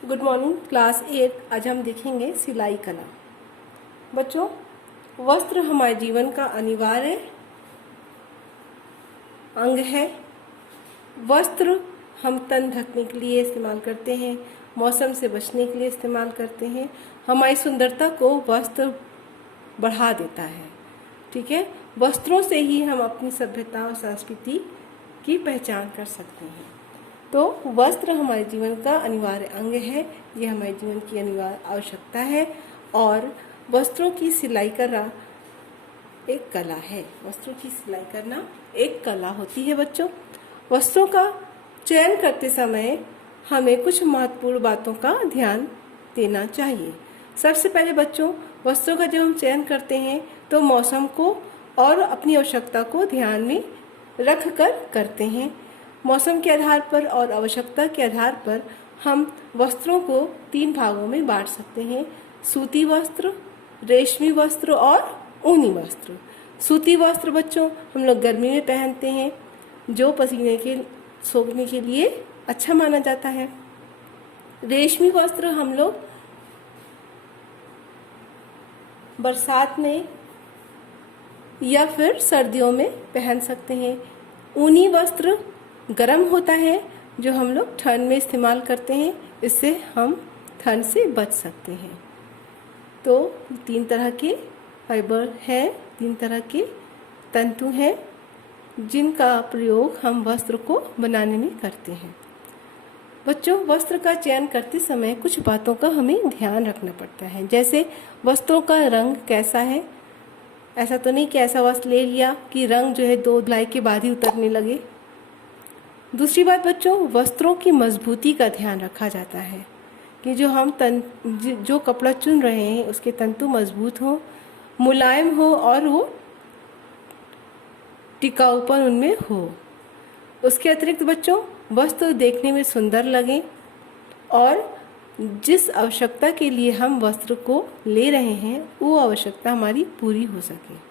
Good morning class 8। आज हम देखेंगे सिलाई कला। बच्चों, वस्त्र हमारे जीवन का अनिवार्य अंग है। वस्त्र हम तन ढकने के लिए इस्तेमाल करते हैं, मौसम से बचने के लिए इस्तेमाल करते हैं। हमारी सुंदरता को वस्त्र बढ़ा देता है। ठीक है, वस्त्रों से ही हम अपनी सभ्यता और संस्कृति की पहचान कर सकते हैं। तो वस्त्र हमारे जीवन का अनिवार्य अंग है, ये हमारे जीवन की अनिवार्य आवश्यकता है। और वस्त्रों की सिलाई करना एक कला है। वस्त्रों की सिलाई करना एक कला होती है। बच्चों, वस्त्रों का चयन करते समय हमें कुछ महत्वपूर्ण बातों का ध्यान देना चाहिए। सबसे पहले बच्चों, वस्त्रों का जब हम चयन करते हैं तो मौसम को और अपनी आवश्यकता को ध्यान में रख कर करते हैं। मौसम के आधार पर और आवश्यकता के आधार पर हम वस्त्रों को 3 भागों में बांट सकते हैं: सूती वस्त्र, रेशमी वस्त्र और ऊनी वस्त्र। सूती वस्त्र बच्चों हम लोग गर्मी में पहनते हैं, जो पसीने के सोखने के लिए अच्छा माना जाता है। रेशमी वस्त्र हम लोग बरसात में या फिर सर्दियों में पहन सकते हैं। ऊनी वस्त्र गर्म होता है, जो हम लोग ठंड में इस्तेमाल करते हैं, इससे हम ठंड से बच सकते हैं। तो 3 तरह के फाइबर हैं, 3 तरह के तंतु हैं, जिनका प्रयोग हम वस्त्र को बनाने में करते हैं। बच्चों, वस्त्र का चयन करते समय कुछ बातों का हमें ध्यान रखना पड़ता है। जैसे वस्त्रों का रंग कैसा है। ऐसा तो नहीं कि ऐसा वस्त्र ले लिया कि रंग जो है 2 धुलाई के बाद ही उतरने लगे। दूसरी बात बच्चों, वस्त्रों की मजबूती का ध्यान रखा जाता है कि जो कपड़ा चुन रहे हैं उसके तंतु मजबूत हो, मुलायम हो और वो टिकाऊपन उनमें हो। उसके अतिरिक्त बच्चों, वस्त्र देखने में सुंदर लगे और जिस आवश्यकता के लिए हम वस्त्र को ले रहे हैं वो आवश्यकता हमारी पूरी हो सके।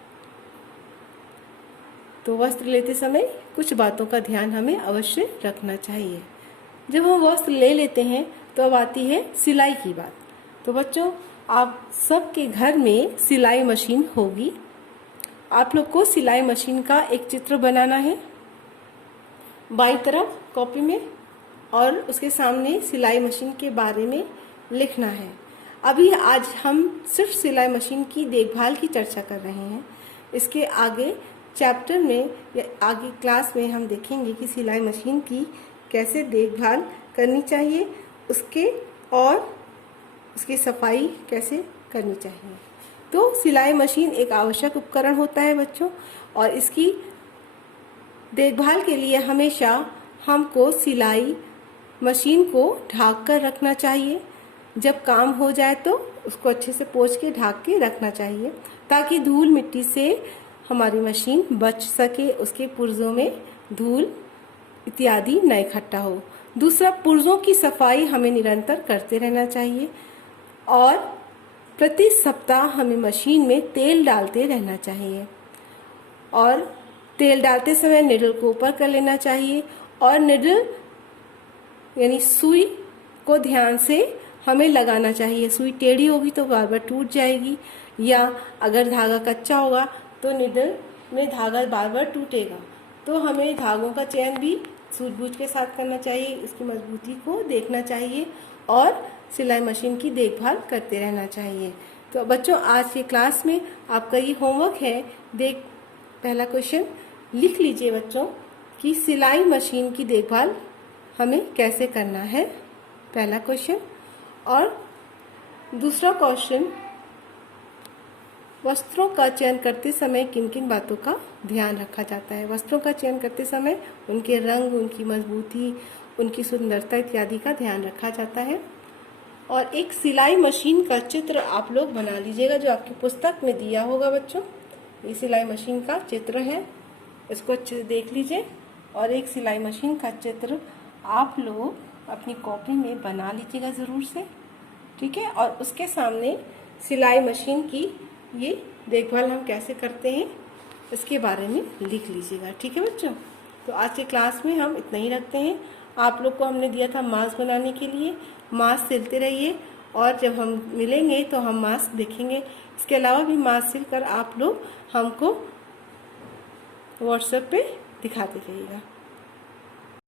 तो वस्त्र लेते समय कुछ बातों का ध्यान हमें अवश्य रखना चाहिए। जब हम वस्त्र ले लेते हैं तो अब आती है सिलाई की बात। तो बच्चों, आप सबके घर में सिलाई मशीन होगी। आप लोग को सिलाई मशीन का एक चित्र बनाना है बाईं तरफ कॉपी में, और उसके सामने सिलाई मशीन के बारे में लिखना है। अभी आज हम सिर्फ सिलाई मशीन की देखभाल की चर्चा कर रहे हैं। इसके आगे चैप्टर में या आगे क्लास में हम देखेंगे कि सिलाई मशीन की कैसे देखभाल करनी चाहिए, उसकी सफाई कैसे करनी चाहिए। तो सिलाई मशीन एक आवश्यक उपकरण होता है बच्चों, और इसकी देखभाल के लिए हमेशा हमको सिलाई मशीन को ढक कर रखना चाहिए। जब काम हो जाए तो उसको अच्छे से पोंछ के ढक के रखना चाहिए, ताकि धूल मिट्टी से हमारी मशीन बच सके, उसके पुर्जों में धूल इत्यादि न इकट्ठा हो। दूसरा, पुर्जों की सफाई हमें निरंतर करते रहना चाहिए, और प्रति सप्ताह हमें मशीन में तेल डालते रहना चाहिए। और तेल डालते समय निडल को ऊपर कर लेना चाहिए, और निडल यानी सुई को ध्यान से हमें लगाना चाहिए। सुई टेढ़ी होगी तो बार बार टूट जाएगी, या अगर धागा कच्चा होगा तो निडल में धागा बार बार टूटेगा। तो हमें धागों का चयन भी सूझबूझ के साथ करना चाहिए, इसकी मजबूती को देखना चाहिए और सिलाई मशीन की देखभाल करते रहना चाहिए। तो बच्चों, आज की क्लास में आपका ये होमवर्क है। पहला क्वेश्चन लिख लीजिए बच्चों कि सिलाई मशीन की देखभाल हमें कैसे करना है, पहला क्वेश्चन। और दूसरा क्वेश्चन, वस्त्रों का चयन करते समय किन किन बातों का ध्यान रखा जाता है। वस्त्रों का चयन करते समय उनके रंग, उनकी मजबूती, उनकी सुंदरता इत्यादि का ध्यान रखा जाता है। और एक सिलाई मशीन का चित्र आप लोग बना लीजिएगा, जो आपकी पुस्तक में दिया होगा बच्चों। ये सिलाई मशीन का चित्र है, इसको अच्छे से देख लीजिए। और एक सिलाई मशीन का चित्र आप लोग अपनी कॉपी में बना लीजिएगा ज़रूर से, ठीक है। और उसके सामने सिलाई मशीन की ये देखभाल हम कैसे करते हैं इसके बारे में लिख लीजिएगा, ठीक है बच्चों। तो आज के क्लास में हम इतना ही रखते हैं। आप लोग को हमने दिया था मास्क बनाने के लिए, मास्क सिलते रहिए और जब हम मिलेंगे तो हम मास्क देखेंगे। इसके अलावा भी मास्क सिलकर आप लोग हमको व्हाट्सएप पे दिखाते रहिएगा।